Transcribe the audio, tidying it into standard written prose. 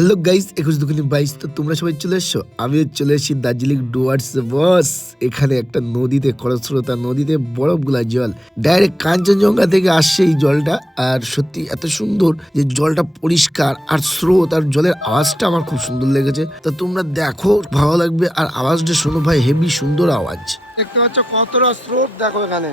Hello guys 21/2/22। তো তোমরা সবাই চলে এসছো, আমিও চলে এসেছি দার্জিলিং ডুয়ার্স বস। এখানে একটা নদীতে খরস্রোতা নদীতে বরফগুলা জল ডাইরেক্ট কাঞ্চনজঙ্ঘা থেকে আসছে এই জলটা। আর সত্যি এত সুন্দর যে জলটা পরিষ্কার আর স্রোত আর জলের আওয়াজটা আমার খুব সুন্দর লেগেছে। তো তোমরা দেখো, ভালো লাগবে। আর আওয়াজটা শোনো ভাই, হেভি সুন্দর আওয়াজ। দেখতে পাচ্ছ কতটা স্রোত, দেখো এখানে